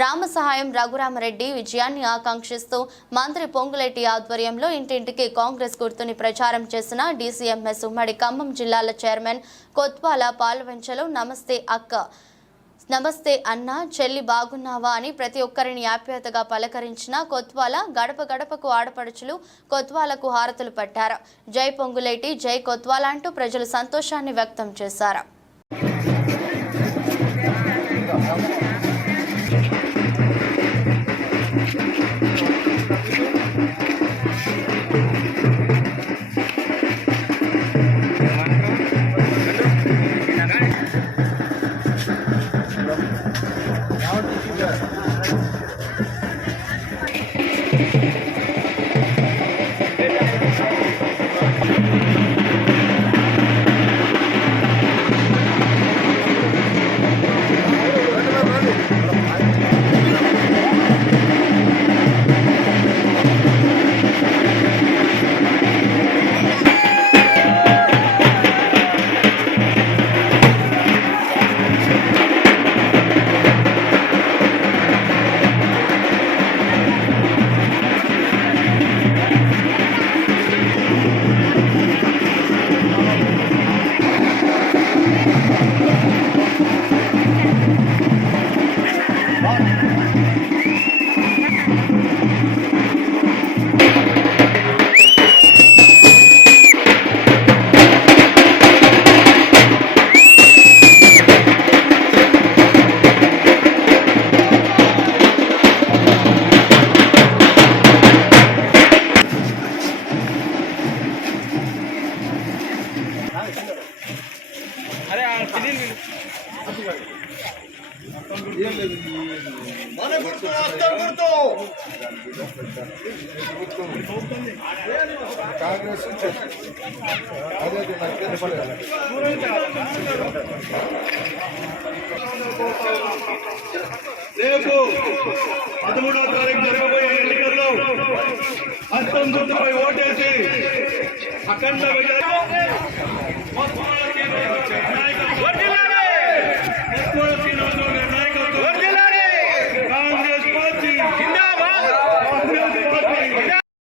రామసహాయం రఘురామరెడ్డి విజయాన్ని ఆకాంక్షిస్తూ మంత్రి పొంగులేటి ఆధ్వర్యంలో ఇంటింటికి కాంగ్రెస్ గుర్తుని ప్రచారం చేసిన డీసీఎంఎస్ ఉమ్మడి ఖమ్మం జిల్లాల చైర్మన్ కొత్వాల పాల్వంచలో నమస్తే అక్క. నమస్తే అన్న చెల్లి బాగున్నావా అని ప్రతి ఒక్కరిని ఆప్యాయతగా పలకరించిన కొత్వాల గడప గడపకు ఆడపడుచులు కొత్వాలకు హారతులు పట్టారు. జై పొంగులేటి జై కొత్వాల అంటూ ప్రజలు సంతోషాన్ని వ్యక్తం చేశారు. కాంగ్రెస్ అదే రేపు పదమూడవ తారీఖు జరగబోయే ఎన్నికల్లో హస్తం గుర్తుపై ఓటేసి అఖండ విజయం